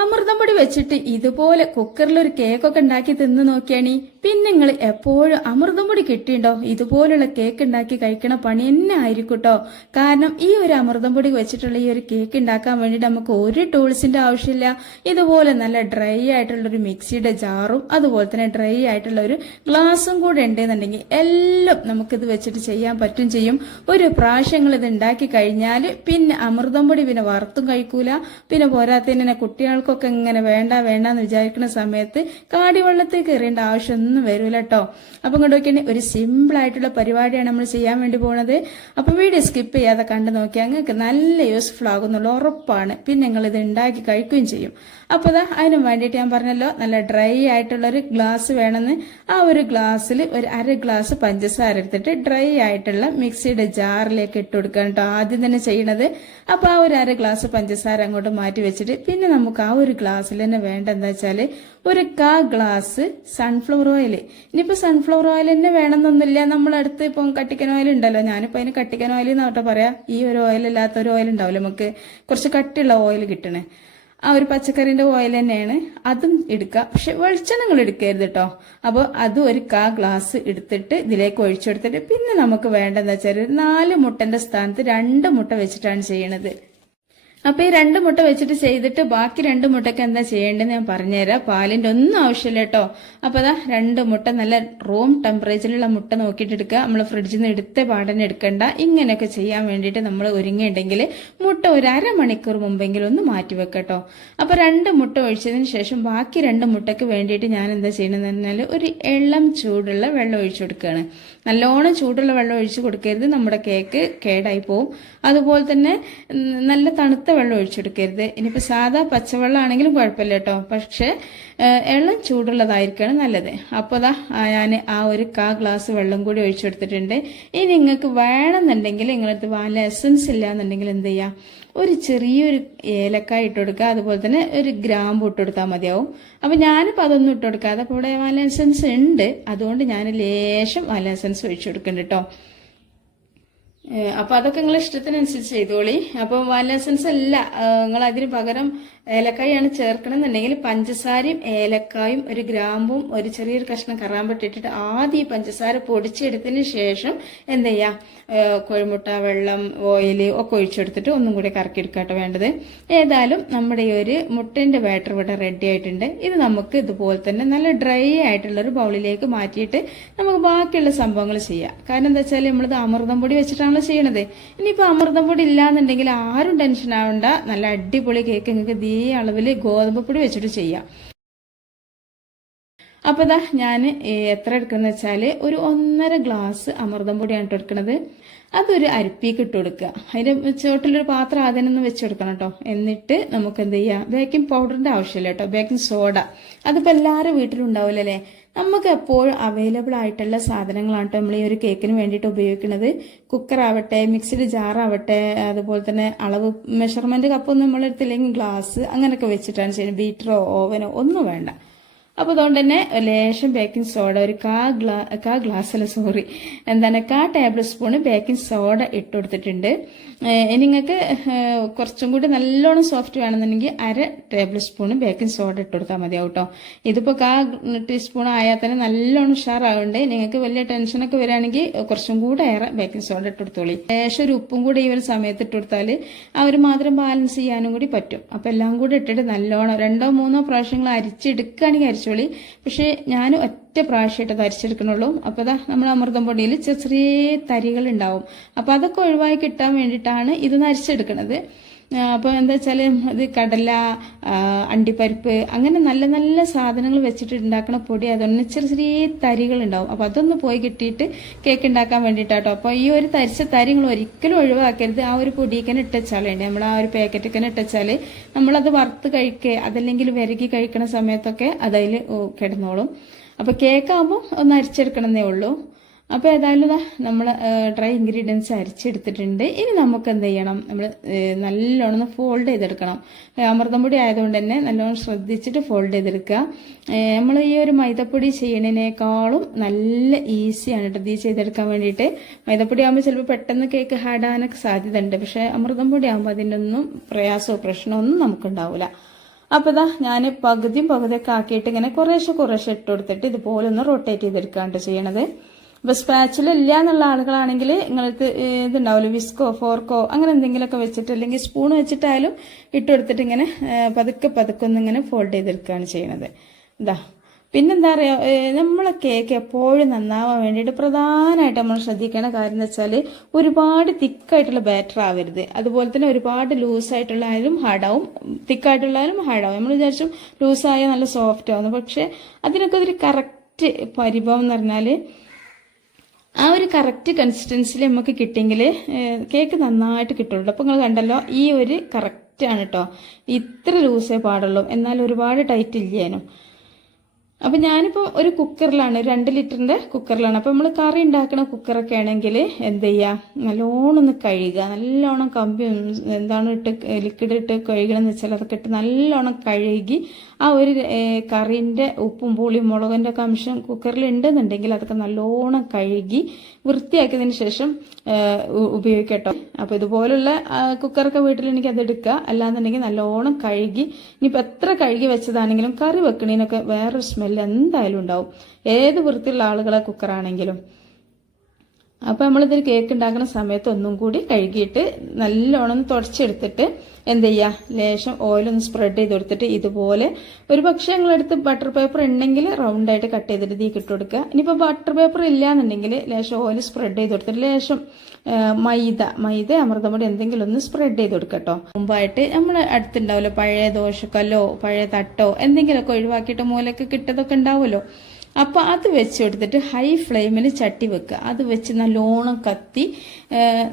അമൃതം പൊടി വെച്ചിട്ട് ഇതുപോലെ കുക്കറിൽ ഒരു കേക്കൊക്കെ ഉണ്ടാക്കി തിന്ന് നോക്കിയാണി. പിന്നെ നിങ്ങൾ എപ്പോഴും അമൃതം പൊടി കിട്ടിയിട്ടുണ്ടോ ഇതുപോലുള്ള കേക്ക് ഉണ്ടാക്കി കഴിക്കണ പണി തന്നെ ആയിരിക്കും കേട്ടോ. കാരണം ഈ ഒരു അമൃതം പൊടി വെച്ചിട്ടുള്ള ഈ ഒരു കേക്ക് ഉണ്ടാക്കാൻ വേണ്ടിയിട്ട് നമുക്ക് ഒരു ടൂൾസിന്റെ ആവശ്യമില്ല. ഇതുപോലെ നല്ല ഡ്രൈ ആയിട്ടുള്ള ഒരു മിക്സിയുടെ ജാറും അതുപോലെ തന്നെ ഡ്രൈ ആയിട്ടുള്ള ഒരു ഗ്ലാസും കൂടെ ഉണ്ടെന്നുണ്ടെങ്കിൽ എല്ലാം നമുക്കിത് വെച്ചിട്ട് ചെയ്യാൻ പറ്റും ചെയ്യും. ഒരു പ്രാവശ്യങ്ങൾ ഇത് ഉണ്ടാക്കി കഴിഞ്ഞാൽ പിന്നെ അമൃതം പൊടി പിന്നെ വറുത്തും കഴിക്കൂല. പിന്നെ പോരാത്തതിനെ കുട്ടികൾക്കൊക്കെ ഇങ്ങനെ വേണ്ടെന്ന് വിചാരിക്കുന്ന സമയത്ത് കാടിവെള്ളത്തേക്ക് എറിയേണ്ട ആവശ്യമൊന്നും വരൂല കേട്ടോ. അപ്പൊ ഇങ്ങോട്ട് നോക്കിയാൽ ഒരു സിമ്പിൾ ആയിട്ടുള്ള പരിപാടിയാണ് നമ്മൾ ചെയ്യാൻ വേണ്ടി പോകുന്നത്. അപ്പൊ വീഡിയോ സ്കിപ്പ് ചെയ്യാതെ കണ്ടു നോക്കിയാൽ നിങ്ങൾക്ക് നല്ല യൂസ്ഫുൾ ആകുന്നുള്ള ഉറപ്പാണ്. പിന്നെ നിങ്ങൾ ഇത് ഉണ്ടാക്കി കഴിക്കുകയും ചെയ്യും. അപ്പൊ അതിന് വേണ്ടിയിട്ട് ഞാൻ പറഞ്ഞല്ലോ നല്ല ഡ്രൈ ആയിട്ടുള്ള ഒരു ഗ്ലാസ് വേണമെന്ന്. ആ ഒരു ഗ്ലാസ്സിൽ ഒരു അര ഗ്ലാസ് പഞ്ചസാര എടുത്തിട്ട് ഡ്രൈ ആയിട്ടുള്ള മിക്സിയുടെ ജാറിലേക്ക് ഇട്ട് കൊടുക്കാൻ കേട്ടോ ആദ്യം തന്നെ ചെയ്യണത്. അപ്പൊ ആ ഒരു അര ഗ്ലാസ് പഞ്ചസാര അങ്ങോട്ട് മാറ്റി വെച്ചിട്ട് പിന്നെ നമുക്ക് ആ ഒരു ഗ്ലാസ്സിൽ തന്നെ വേണ്ട എന്താ വെച്ചാല് ഒരു ഗ്ലാസ് സൺഫ്ലവർ ഓയിൽ. ഇനിയിപ്പോ സൺഫ്ലവർ ഓയിൽ തന്നെ വേണമെന്നൊന്നുമില്ല. നമ്മളടുത്ത് ഇപ്പം കട്ടിക്കൻ ഓയിൽ ഉണ്ടല്ലോ. ഞാനിപ്പോ അതിന് കട്ടിക്കൻ ഓയിൽ എന്നാവട്ടെ പറയാ. ഈ ഒരു ഓയിൽ അല്ലാത്ത ഒരു ഓയിൽ ഉണ്ടാവില്ല, നമുക്ക് കുറച്ച് കട്ടിയുള്ള ഓയിൽ കിട്ടണേ. ആ ഒരു പച്ചക്കറിന്റെ ഓയിൽ തന്നെയാണ്, അതും എടുക്കുക. പക്ഷെ വെളിച്ചെണ്ണങ്ങൾ എടുക്കരുത് കേട്ടോ. അപ്പോൾ അതും ഒരു ഗ്ലാസ് എടുത്തിട്ട് ഇതിലേക്ക് ഒഴിച്ചെടുത്തിട്ട് പിന്നെ നമുക്ക് വേണ്ടതെന്ന് വെച്ചാൽ 4 മുട്ടന്റെ സ്ഥാനത്ത് 2 മുട്ട വെച്ചിട്ടാണ് ചെയ്യണത്. അപ്പൊ ഈ 2 മുട്ട വെച്ചിട്ട് ചെയ്തിട്ട് ബാക്കി 2 മുട്ടയ്ക്ക് എന്താ ചെയ്യേണ്ടതെന്ന് ഞാൻ പറഞ്ഞുതരാം. പാലിന്റെ ഒന്നും ആവശ്യമില്ല കേട്ടോ. അപ്പൊ 2 മുട്ട നല്ല റൂം ടെമ്പറേച്ചറിലുള്ള മുട്ട നോക്കിയിട്ട് എടുക്കുക. നമ്മൾ ഫ്രിഡ്ജിൽ നിന്ന് എടുത്ത പാടന്നെ എടുക്കണ്ട. ഇങ്ങനെയൊക്കെ ചെയ്യാൻ വേണ്ടിയിട്ട് നമ്മൾ ഒരുങ്ങിയിട്ടുണ്ടെങ്കിൽ മുട്ട ഒരു അരമണിക്കൂർ മുമ്പെങ്കിലും ഒന്ന് മാറ്റി വെക്കട്ടോ. അപ്പൊ 2 മുട്ട ഒഴിച്ചതിന് ശേഷം ബാക്കി 2 മുട്ടയ്ക്ക് വേണ്ടിയിട്ട് ഞാൻ എന്താ ചെയ്യണമെന്ന് പറഞ്ഞാൽ ഒരു ഇളം ചൂടുള്ള വെള്ളം ഒഴിച്ചു കൊടുക്കുകയാണ്. നല്ലോണം ചൂടുള്ള വെള്ളം ഒഴിച്ചു കൊടുക്കരുത്, നമ്മുടെ കേക്ക് കേടായി പോവും. അതുപോലെ തന്നെ നല്ല തണുത്ത വെള്ളം ഒഴിച്ചെടുക്കരുത്. ഇനിയിപ്പോ സാധാ പച്ചവെള്ളം ആണെങ്കിലും കുഴപ്പമില്ല കേട്ടോ. പക്ഷെ ഇളം ചൂടുള്ളതായിരിക്കണം നല്ലത്. അപ്പോൾ ഞാൻ ആ ഒരു ഗ്ലാസ് വെള്ളം കൂടി ഒഴിച്ചെടുത്തിട്ടുണ്ട്. ഇനി നിങ്ങൾക്ക് വേണമെന്നുണ്ടെങ്കിൽ നിങ്ങളടുത്ത് വാനില എസൻസ് ഇല്ല എന്നുണ്ടെങ്കിൽ എന്ത് ചെയ്യാം, ഒരു ചെറിയൊരു ഏലക്കായ ഇട്ട് കൊടുക്കുക. അതുപോലെ തന്നെ ഒരു ഗ്രാമ്പു ഇട്ട് കൊടുത്താൽ മതിയാവും. അപ്പൊ ഞാനിപ്പോൾ അതൊന്നും ഇട്ട് കൊടുക്കാതെ അപ്പോൾ ഇവിടെ വാനില എസൻസ് ഉണ്ട്, അതുകൊണ്ട് ഞാൻ ലേശം വാനില എസൻസ് ഒഴിച്ചു കൊടുക്കുന്നുണ്ട് കേട്ടോ. അപ്പൊ അതൊക്കെ നിങ്ങളെ ഇഷ്ടത്തിനനുസരിച്ച് ചെയ്തോളി. അപ്പൊ വാനില എസൻസ് അല്ല, നിങ്ങൾ അതിന് പകരം ഏലക്കായാണ് ചേർക്കണം എന്നുണ്ടെങ്കിൽ പഞ്ചസാരയും ഏലക്കായും ഒരു ഗ്രാമ്പും ഒരു ചെറിയൊരു കഷ്ണം കറാമ്പട്ട് ഇട്ടിട്ട് ആദ്യം ഈ പഞ്ചസാര പൊടിച്ചെടുത്തതിന് ശേഷം എന്ത് ചെയ്യാ, കോഴിമുട്ട, വെള്ളം, ഓയിൽ ഒക്കെ ഒഴിച്ചെടുത്തിട്ട് ഒന്നും കൂടി കറക്കിയെടുക്കാട്ടോ വേണ്ടത്. ഏതായാലും നമ്മുടെ ഈ ഒരു മുട്ടന്റെ ബാറ്റർ ഇവിടെ റെഡി ആയിട്ടുണ്ട്. ഇത് നമുക്ക് ഇതുപോലെ തന്നെ നല്ല ഡ്രൈ ആയിട്ടുള്ള ഒരു ബൗളിലേക്ക് മാറ്റിയിട്ട് നമുക്ക് ബാക്കിയുള്ള സംഭവങ്ങൾ ചെയ്യാം. കാരണം എന്താ വെച്ചാൽ നമ്മളിത് അമൃതം പൊടി വെച്ചിട്ടാണ് ചെയ്യണത്. ഇനിയിപ്പോ അമൃതം പൊടി ഇല്ലാന്നുണ്ടെങ്കിൽ ആരും ടെൻഷൻ ആവണ്ട, നല്ല അടിപൊളി കേക്ക് നിങ്ങൾക്ക് ഇതേ അളവിൽ ഗോതമ്പ് പൊടി വെച്ചിട്ട് ചെയ്യാം. അപ്പൊ ഞാൻ എത്ര എടുക്കുന്ന വെച്ചാല് ഒരു 1.5 ഗ്ലാസ് അമൃതം പൊടിയാണ് എടുക്കുന്നത്. അതൊരു അരിപ്പിക്ക് ഇട്ട് കൊടുക്കുക. അതിന്റെ ചോട്ടിലൊരു പാത്രം ആദ്യം ഒന്ന് വെച്ചെടുക്കണം കേട്ടോ. എന്നിട്ട് നമുക്ക് എന്ത് ചെയ്യാം, ബേക്കിംഗ് പൗഡറിന്റെ ആവശ്യമില്ല കേട്ടോ, ബേക്കിംഗ് സോഡ. അതിപ്പോ എല്ലാവരും വീട്ടിലുണ്ടാവില്ലല്ലേ. നമുക്ക് എപ്പോഴും അവൈലബിൾ ആയിട്ടുള്ള സാധനങ്ങളാണ് നമ്മൾ ഈ ഒരു കേക്കിന് വേണ്ടിയിട്ട് ഉപയോഗിക്കുന്നത്. കുക്കർ ആവട്ടെ, മിക്സിഡ് ജാറാവട്ടെ, അതുപോലെ തന്നെ അളവ് മെഷർമെന്റ് കപ്പൊന്നും നമ്മളെടുത്തില്ലെങ്കിൽ ഗ്ലാസ് അങ്ങനെയൊക്കെ വെച്ചിട്ടാണ് ചെയ്യുന്നത്. ബീറ്ററോ ഓവനോ ഒന്നും വേണ്ട. അപ്പൊ അതുകൊണ്ട് തന്നെ ലേശം ബേക്കിംഗ് സോഡ ഒരു കാ ടേബിൾ സ്പൂൺ ബേക്കിംഗ് സോഡ ഇട്ട് കൊടുത്തിട്ടുണ്ട്. നിങ്ങൾക്ക് കുറച്ചും കൂടി നല്ലോണം സോഫ്റ്റ് വേണമെന്നുണ്ടെങ്കിൽ 1/2 ടേബിൾ സ്പൂൺ ബേക്കിംഗ് സോഡ ഇട്ട് കൊടുത്താൽ മതിയാവും കേട്ടോ. ഇതിപ്പോ 1 ടീസ്പൂൺ ആയാൽ തന്നെ നല്ലോണം ഉഷാറാവുണ്ട്. നിങ്ങൾക്ക് വലിയ ടെൻഷനൊക്കെ വരികയാണെങ്കിൽ കുറച്ചും കൂടെ ഏറെ ബേക്കിംഗ് സോഡ ഇട്ട് കൊടുത്തോളി. ലേശം ഒരു ഉപ്പും കൂടി ഈ ഒരു സമയത്ത് ഇട്ട് കൊടുത്താൽ ആ ഒരു മാത്രം ബാലൻസ് ചെയ്യാനും കൂടി പറ്റും. അപ്പൊ എല്ലാം കൂടി ഇട്ടിട്ട് നല്ലോണം 2-3 പ്രാവശ്യങ്ങൾ അരിച്ചെടുക്കുകയാണെങ്കിൽ അരിച്ചോളി. പക്ഷെ ഞാൻ ഒറ്റ പ്രാവശ്യമായിട്ട് അരിച്ചെടുക്കണുള്ളൂ. അപ്പൊ നമ്മൾ അമൃതം പൊടിയിൽ ചെറിയ തരികൾ ഉണ്ടാവും. അപ്പൊ അതൊക്കെ ഒഴിവായി കിട്ടാൻ വേണ്ടിയിട്ടാണ് ഇത് അരിച്ചെടുക്കണത്. അപ്പൊ എന്താ വെച്ചാല് ഇത് കടല, അണ്ടിപ്പരിപ്പ് അങ്ങനെ നല്ല നല്ല സാധനങ്ങൾ വെച്ചിട്ട് ഉണ്ടാക്കുന്ന പൊടി അതൊന്ന് ചെറിയ തരികൾ ഉണ്ടാവും. അപ്പൊ അതൊന്ന് പോയി കിട്ടിയിട്ട് കേക്ക് ഉണ്ടാക്കാൻ വേണ്ടിയിട്ടാട്ടോ. അപ്പൊ ഈ ഒരു തരിച്ച തരികൾ ഒരിക്കലും ഒഴിവാക്കരുത്. ആ ഒരു പൊടിക്കന്നെ ഇട്ടച്ചാലുണ്ട്, നമ്മൾ ആ ഒരു പാക്കറ്റൊക്കെ ഇട്ടച്ചാല് നമ്മളത് വറുത്ത് കഴിക്കുക അതല്ലെങ്കിൽ വിരകി കഴിക്കണ സമയത്തൊക്കെ അതതിൽ കിടന്നോളും. അപ്പൊ കേക്കാകുമ്പോൾ ഒന്ന് അരിച്ചെടുക്കണമെന്നേ ഉള്ളൂ. അപ്പൊ ഏതായാലും നമ്മൾ ഡ്രൈ ഇൻഗ്രീഡിയൻസ് അരിച്ചെടുത്തിട്ടുണ്ട്. ഇനി നമുക്ക് എന്ത് ചെയ്യണം, നമ്മൾ നല്ലോണം ഫോൾഡ് ചെയ്തെടുക്കണം. അമൃതം പൊടി ആയതുകൊണ്ട് തന്നെ നല്ലോണം ശ്രദ്ധിച്ചിട്ട് ഫോൾഡ് ചെയ്തെടുക്കുക. നമ്മൾ ഈ ഒരു മൈദപ്പൊടി ചെയ്യണതിനേക്കാളും നല്ല ഈസിയാണ് കേട്ടോ ഇത് ചെയ്തെടുക്കാൻ വേണ്ടിയിട്ട്. മൈദപ്പൊടി ആകുമ്പോൾ ചിലപ്പോൾ പെട്ടെന്ന് കേക്ക് ഹാർഡാകാനൊക്കെ സാധ്യത ഉണ്ട്. പക്ഷെ അമൃതം പൊടി ആകുമ്പോൾ അതിൻ്റെ ഒന്നും പ്രയാസമോ പ്രശ്നമോ ഒന്നും നമുക്കുണ്ടാവില്ല. അപ്പോൾ ഇതാ ഞാൻ പകുതിയൊക്കെ ആക്കിയിട്ട് ഇങ്ങനെ കുറേശ്ശെ ഇട്ട് കൊടുത്തിട്ട് ഇതുപോലെ ഒന്ന് റൊട്ടേറ്റ് ചെയ്തെടുക്കാണ്ട് ചെയ്യണത്. അപ്പോൾ സ്പാച്ചില ഇല്ല എന്നുള്ള ആളുകളാണെങ്കിൽ നിങ്ങൾക്ക് ഇതുണ്ടാവില്ല, വിസ്കോ ഫോർക്കോ അങ്ങനെ എന്തെങ്കിലുമൊക്കെ വെച്ചിട്ട് അല്ലെങ്കിൽ സ്പൂൺ വെച്ചിട്ടായാലും ഇട്ട് കൊടുത്തിട്ട് ഇങ്ങനെ പതുക്കെ ഒന്നിങ്ങനെ ഫോൾഡ് ചെയ്തെടുക്കുകയാണ് ചെയ്യണത്. ഇതാ പിന്നെന്താ പറയുക, നമ്മളെ കേക്ക് എപ്പോഴും നന്നാവാൻ വേണ്ടിയിട്ട് പ്രധാനമായിട്ട് നമ്മൾ ശ്രദ്ധിക്കേണ്ട കാര്യം എന്ന് വെച്ചാൽ ഒരുപാട് തിക്കായിട്ടുള്ള ബാറ്റർ ആവരുത്, അതുപോലെ തന്നെ ഒരുപാട് ലൂസായിട്ടുള്ളായാലും ഹാർഡാവും, തിക്കായിട്ടുള്ളായാലും ഹാർഡാവും. നമ്മൾ വിചാരിച്ചും ലൂസായാൽ നല്ല സോഫ്റ്റ് ആവുന്നു, പക്ഷെ അതിനൊക്കെ ഒരു കറക്റ്റ് പരിഭവം എന്ന് പറഞ്ഞാൽ ആ ഒരു കറക്റ്റ് കൺസിസ്റ്റൻസിൽ നമുക്ക് കിട്ടിയെങ്കിൽ കേക്ക് നന്നായിട്ട് കിട്ടുള്ളൂ. അപ്പോൾ നിങ്ങൾ കണ്ടല്ലോ, ഈ ഒരു കറക്റ്റാണ് കേട്ടോ, ഇത്ര ലൂസേ പാടുള്ളൂ, എന്നാൽ ഒരുപാട് ടൈറ്റ് ഇല്ലേനും. അപ്പം ഞാനിപ്പോൾ ഒരു കുക്കറിലാണ്, 2 ലിറ്ററിൻ്റെ കുക്കറിലാണ്. അപ്പോൾ നമ്മൾ കറി ഉണ്ടാക്കുന്ന കുക്കറൊക്കെ ആണെങ്കിൽ എന്ത് ചെയ്യുക, നല്ലോണം ഒന്ന് കഴുകുക, നല്ലോണം എന്താണ് ലിക്വിഡ് ഇട്ട് കഴുകണമെന്ന് വെച്ചാൽ അതൊക്കെ ഇട്ട് നല്ലോണം കഴുകി ആ ഒരു കറീൻ്റെ ഉപ്പും പുളിയും മുളകിൻ്റെ ഒക്കെ അംശം കുക്കറിൽ ഉണ്ടെന്നുണ്ടെങ്കിൽ അതൊക്കെ നല്ലോണം കഴുകി വൃത്തിയാക്കിയതിന് ശേഷം ഉപയോഗിക്കട്ടോ. അപ്പോൾ ഇതുപോലുള്ള കുക്കറൊക്കെ വീട്ടിലുണ്ടെങ്കിൽ അത് എടുക്കുക, അല്ലാന്നുണ്ടെങ്കിൽ നല്ലോണം കഴുകി, ഇനിയിപ്പോൾ എത്ര കഴുകി വെച്ചതാണെങ്കിലും കറി വെക്കണേനൊക്കെ വേറൊരു സ്മെല്ല് എന്തായാലും ഉണ്ടാവും, ഏത് വൃത്തിയുള്ള ആളുകളെ കുക്കറാണെങ്കിലും. അപ്പോൾ നമ്മളിതൊരു കേക്ക് ഉണ്ടാക്കുന്ന സമയത്ത് ഒന്നും കൂടി കഴുകിയിട്ട് നല്ലോണം ഒന്ന് തുടച്ചെടുത്തിട്ട് എന്ത് ചെയ്യുക, ലേശം ഓയിലൊന്ന് സ്പ്രെഡ് ചെയ്ത് കൊടുത്തിട്ട് ഇതുപോലെ ഒരു പക്ഷേ ഞങ്ങളടുത്ത് ബട്ടർ പേപ്പർ ഉണ്ടെങ്കിൽ റൗണ്ടായിട്ട് കട്ട് ചെയ്തിട്ട് ഇതിൽ ഇട്ട് കൊടുക്കുക. ഇനിയിപ്പോൾ ബട്ടർ പേപ്പർ ഇല്ലാന്നുണ്ടെങ്കിൽ ലേശം ഓയിൽ സ്പ്രെഡ് ചെയ്ത് കൊടുത്തിട്ട് ലേശം മൈദ അമൃതപ്പൊടി എന്തെങ്കിലും ഒന്ന് സ്പ്രെഡ് ചെയ്ത് കൊടുക്കട്ടോ. മുമ്പായിട്ട് നമ്മൾ അടുത്തുണ്ടാവുമല്ലോ പഴയ ദോശക്കല്ലോ പഴയ തട്ടോ എന്തെങ്കിലുമൊക്കെ ഒഴിവാക്കിയിട്ട് മൂലൊക്കെ കിട്ടതൊക്കെ ഉണ്ടാവുമല്ലോ, അപ്പോൾ അത് വെച്ച് കൊടുത്തിട്ട് ഹൈ ഫ്ലെയിമിൽ ചട്ടി വെക്കുക. അത് വെച്ച് നല്ലോണം കത്തി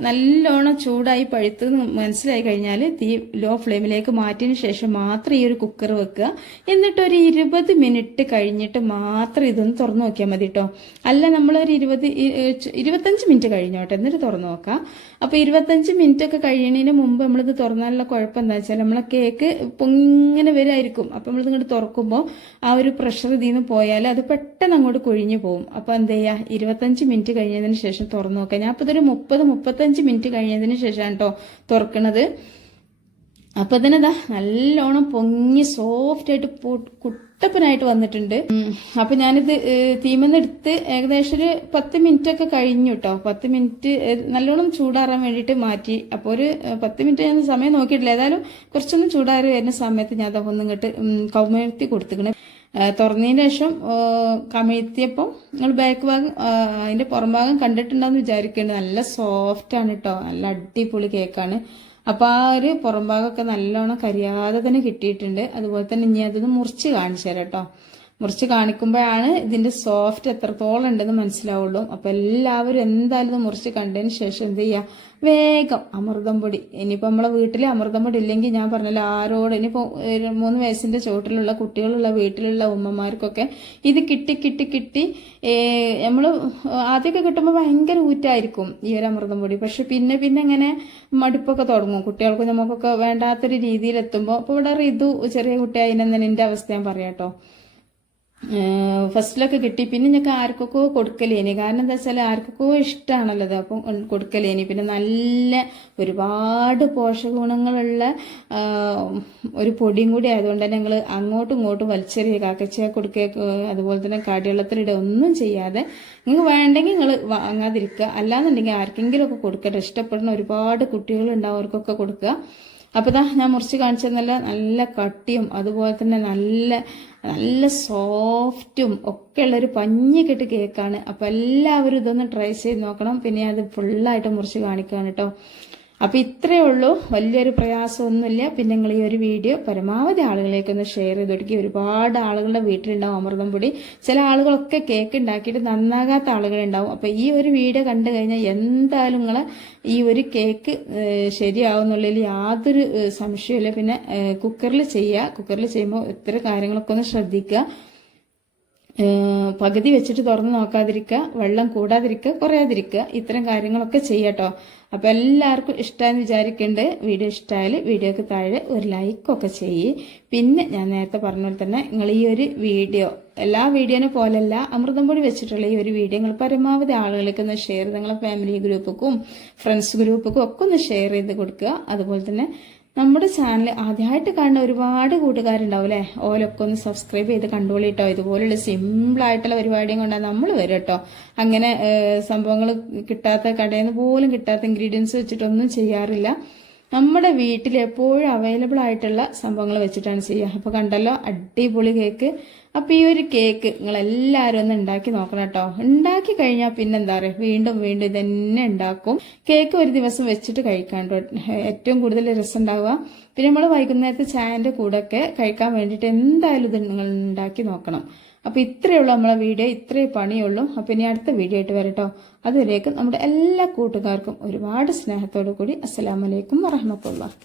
നല്ലോണം ചൂടായി പഴുത്ത് മനസ്സിലായി കഴിഞ്ഞാൽ തീ ലോ ഫ്ലെയിമിലേക്ക് മാറ്റിയതിന് ശേഷം മാത്രം ഈ ഒരു കുക്കർ വെക്കുക. എന്നിട്ട് ഒരു 20 മിനിറ്റ് കഴിഞ്ഞിട്ട് മാത്രം ഇതൊന്ന് തുറന്നു നോക്കിയാൽ മതി കേട്ടോ. അല്ല നമ്മളൊരു 25 മിനിറ്റ് കഴിഞ്ഞോട്ടെ, എന്നിട്ട് തുറന്നു നോക്കാം. അപ്പോൾ 25 മിനിറ്റ് ഒക്കെ കഴിയണതിന് മുമ്പ് നമ്മളിത് തുറന്നാലുള്ള കുഴപ്പം എന്താ വെച്ചാൽ നമ്മളെ കേക്ക് പൊങ്ങനെ വരുമായിരിക്കും. അപ്പോൾ നമ്മളിത് ഇങ്ങോട്ട് തുറക്കുമ്പോൾ ആ ഒരു പ്രഷർ ഇതിൽ നിന്ന് പോയാൽ അത് പെട്ടെന്ന് അങ്ങോട്ട് കൊഴിഞ്ഞു പോകും. അപ്പോൾ എന്ത് ചെയ്യുക, 25 മിനിറ്റ് കഴിഞ്ഞതിന് ശേഷം തുറന്നു നോക്കാം. ഞാൻ ഇപ്പോൾ ഇതൊരു 30-35 മിനിറ്റ് കഴിഞ്ഞതിന് ശേഷമാണ് കേട്ടോ തുറക്കണത്. അപ്പോൾ ഇതിനെന്താ നല്ലോണം പൊങ്ങി സോഫ്റ്റ് ആയിട്ട് കുട്ടപ്പനായിട്ട് വന്നിട്ടുണ്ട്. അപ്പോൾ ഞാനിത് തീമെന്ന് എടുത്ത് ഏകദേശം ഒരു 10 മിനിറ്റ് ഒക്കെ കഴിഞ്ഞു കേട്ടോ. 10 മിനിറ്റ് നല്ലോണം ചൂടാറാൻ വേണ്ടിയിട്ട് മാറ്റി. അപ്പോൾ ഒരു 10 മിനിറ്റ് ഞാൻ സമയം നോക്കിയിട്ടില്ല, ഏതായാലും കുറച്ചൊന്നും ചൂടാറി വരുന്ന സമയത്ത് ഞാൻ അതൊന്നും ഇങ്ങോട്ട് കൗമഴ്ത്തി കൊടുത്തിക്കണേ. തുറന്നതിന് ശേഷം കമിഴ്ത്തിയപ്പോൾ നിങ്ങൾ ബാക്ക് ഭാഗം അതിന്റെ പുറം ഭാഗം കണ്ടിട്ടുണ്ടെന്ന് വിചാരിക്കുന്നുണ്ട്. നല്ല സോഫ്റ്റ് ആണ് കേട്ടോ, നല്ല അടിപൊളി കേക്കാണ്. അപ്പോൾ ആ ഒരു പുറം ഭാഗമൊക്കെ നല്ലോണം കരിയാതെ തന്നെ കിട്ടിയിട്ടുണ്ട്. അതുപോലെ തന്നെ ഇനി അതൊന്ന് മുറിച്ച് കാണിച്ചു തരാം കേട്ടോ. മുറിച്ച് കാണിക്കുമ്പോഴാണ് ഇതിന്റെ സോഫ്റ്റ് എത്രത്തോളം ഉണ്ടെന്ന് മനസ്സിലാവുള്ളൂ. അപ്പോൾ എല്ലാവരും എന്തായാലും ഇത് മുറിച്ച് കണ്ടതിന് ശേഷം എന്ത് ചെയ്യുക, വേഗം അമൃതം പൊടി. ഇനിയിപ്പോൾ നമ്മളെ വീട്ടിൽ അമൃതം പൊടി ഇല്ലെങ്കിൽ ഞാൻ പറഞ്ഞല്ലോ ആരോട്, ഇനിയിപ്പോൾ 3 വയസ്സിന്റെ ചുവട്ടിലുള്ള കുട്ടികളുള്ള വീട്ടിലുള്ള ഉമ്മമാർക്കൊക്കെ ഇത് കിട്ടി നമ്മൾ ആദ്യമൊക്കെ കിട്ടുമ്പോൾ ഭയങ്കര ഊറ്റായിരിക്കും ഈ ഒരു അമൃതം പൊടി. പക്ഷെ പിന്നെ ഇങ്ങനെ മടുപ്പൊക്കെ തുടങ്ങും കുട്ടികൾക്കും നമുക്കൊക്കെ വേണ്ടാത്തൊരു രീതിയിലെത്തുമ്പോൾ. അപ്പോൾ ഇവിടെ ഋതു ചെറിയ കുട്ടിയായിനെന്ന് എൻ്റെ അവസ്ഥ ഞാൻ പറയാം കേട്ടോ. ഫസ്റ്റിലൊക്കെ കിട്ടി, പിന്നെ ഞങ്ങൾക്ക് ആർക്കൊക്കെ കൊടുക്കലേനി. കാരണം എന്താ വെച്ചാൽ ആർക്കൊക്കെ ഇഷ്ടമാണല്ലോ അത്, അപ്പം കൊടുക്കലേനി. പിന്നെ നല്ല ഒരുപാട് പോഷക ഗുണങ്ങളുള്ള ഒരു പൊടിയും കൂടി ആയതുകൊണ്ട് തന്നെ ഞങ്ങൾ അങ്ങോട്ടും ഇങ്ങോട്ടും വലിച്ചെറിയ കാക്കച്ച കൊടുക്കുക, അതുപോലെ തന്നെ കാടിവെള്ളത്തിലിടുക ഒന്നും ചെയ്യാതെ നിങ്ങൾക്ക് വേണ്ടെങ്കിൽ നിങ്ങൾ വാങ്ങാതിരിക്കുക, അല്ലാന്നുണ്ടെങ്കിൽ ആർക്കെങ്കിലും ഒക്കെ കൊടുക്കട്ടെ. ഇഷ്ടപ്പെടുന്ന ഒരുപാട് കുട്ടികളുണ്ടാവും, അവർക്കൊക്കെ കൊടുക്കുക. അപ്പോൾ ഇതാ ഞാൻ മുറിച്ച് കാണിച്ചതല്ല, നല്ല കട്ടിയും അതുപോലെ തന്നെ നല്ല സോഫ്റ്റും ഒക്കെ ഉള്ളൊരു പഞ്ഞിക്കെട്ട് കേക്കാണ്. അപ്പോൾ എല്ലാവരും ഇതൊന്ന് ട്രൈ ചെയ്ത് നോക്കണം. പിന്നെ അത് ഫുള്ളായിട്ട് മുറിച്ച് കാണിക്കുകയാണ് കേട്ടോ. അപ്പോൾ ഇത്രയേ ഉള്ളൂ, വലിയൊരു പ്രയാസമൊന്നുമില്ല. പിന്നെ നിങ്ങൾ ഈ ഒരു വീഡിയോ പരമാവധി ആളുകളിലേക്കൊന്ന് ഷെയർ ചെയ്ത് കൊടുക്കുക. ഒരുപാട് ആളുകളുടെ വീട്ടിലുണ്ടാവും അമൃതം പൊടി. ചില ആളുകളൊക്കെ കേക്ക് ഉണ്ടാക്കിയിട്ട് നന്നാകാത്ത ആളുകളുണ്ടാവും. അപ്പോൾ ഈ ഒരു വീഡിയോ കണ്ടു കഴിഞ്ഞാൽ എന്തായാലും നിങ്ങളെ ഈ ഒരു കേക്ക് ശരിയാവുന്നുള്ളതിൽ യാതൊരു സംശയമില്ല. പിന്നെ കുക്കറിൽ ചെയ്യുമ്പോൾ ഇത്ര കാര്യങ്ങളൊക്കെ ഒന്ന് ശ്രദ്ധിക്കുക. പകുതി വെച്ചിട്ട് തുറന്ന് നോക്കാതിരിക്കുക, വെള്ളം കൂടാതിരിക്കുക, കുറയാതിരിക്കുക, ഇത്തരം കാര്യങ്ങളൊക്കെ ചെയ്യട്ടോ. അപ്പോൾ എല്ലാവർക്കും ഇഷ്ടമായെന്ന് വിചാരിക്കുന്നുണ്ട്. വീഡിയോ ഇഷ്ടമായാൽ വീഡിയോക്ക് താഴെ ഒരു ലൈക്കൊക്കെ ചെയ്യ്. പിന്നെ ഞാൻ നേരത്തെ പറഞ്ഞ പോലെ തന്നെ നിങ്ങൾ ഈ ഒരു വീഡിയോ എല്ലാ വീഡിയോനെ പോലെയല്ല അമൃതം പൊടി വെച്ചിട്ടുള്ള ഈ ഒരു വീഡിയോ നിങ്ങൾ പരമാവധി ആളുകൾക്ക് ഒന്ന് ഷെയർ, നിങ്ങളെ ഫാമിലി ഗ്രൂപ്പുക്കും ഫ്രണ്ട്സ് ഗ്രൂപ്പുക്കും ഒക്കെ ഒന്ന് ഷെയർ ചെയ്ത് കൊടുക്കുക. അതുപോലെ തന്നെ നമ്മുടെ ചാനൽ ആദ്യമായിട്ട് കാണുന്ന ഒരുപാട് കൂട്ടുകാരുണ്ടാവും അല്ലേ? ഓലൊക്കെ ഒന്ന് സബ്സ്ക്രൈബ് ചെയ്ത് കണ്ടോളിട്ടോ. ഇതുപോലുള്ള സിമ്പിൾ ആയിട്ടുള്ള പരിപാടിയും കൊണ്ടാണ് നമ്മൾ വരും കേട്ടോ. അങ്ങനെ സംഭവങ്ങൾ കിട്ടാത്ത, കടയിൽ നിന്ന് പോലും കിട്ടാത്ത ഇൻഗ്രീഡിയൻസ് വെച്ചിട്ടൊന്നും ചെയ്യാറില്ല. നമ്മുടെ വീട്ടിൽ എപ്പോഴും അവൈലബിൾ ആയിട്ടുള്ള സംഭവങ്ങൾ വെച്ചിട്ടാണ് ചെയ്യുക. അപ്പൊ കണ്ടല്ലോ, അടിപൊളി കേക്ക്. അപ്പൊ ഈ ഒരു കേക്ക് നിങ്ങൾ എല്ലാവരും ഒന്ന് ഉണ്ടാക്കി നോക്കണം കേട്ടോ. ഉണ്ടാക്കി കഴിഞ്ഞാൽ പിന്നെന്താ പറയുക, വീണ്ടും വീണ്ടും ഇതന്നെ ഉണ്ടാക്കും. കേക്ക് ഒരു ദിവസം വെച്ചിട്ട് കഴിക്കാൻ ഏറ്റവും കൂടുതൽ രസം ഉണ്ടാവുക. പിന്നെ നമ്മൾ വൈകുന്നേരത്തെ ചായന്റെ കൂടെ ഒക്കെ കഴിക്കാൻ വേണ്ടിയിട്ട് എന്തായാലും ഇത് നിങ്ങൾ ഉണ്ടാക്കി നോക്കണം. അപ്പൊ ഇത്രയേ ഉള്ളൂ നമ്മളെ വീഡിയോ, ഇത്രയേ പണിയുള്ളൂ. അപ്പൊ ഇനി അടുത്ത വീഡിയോ ആയിട്ട് വരട്ടോ. അതുവരേക്കും നമ്മുടെ എല്ലാ കൂട്ടുകാർക്കും ഒരുപാട് സ്നേഹത്തോടു കൂടി അസ്സലാമു അലൈക്കും വറഹ്മത്തുള്ളാഹി.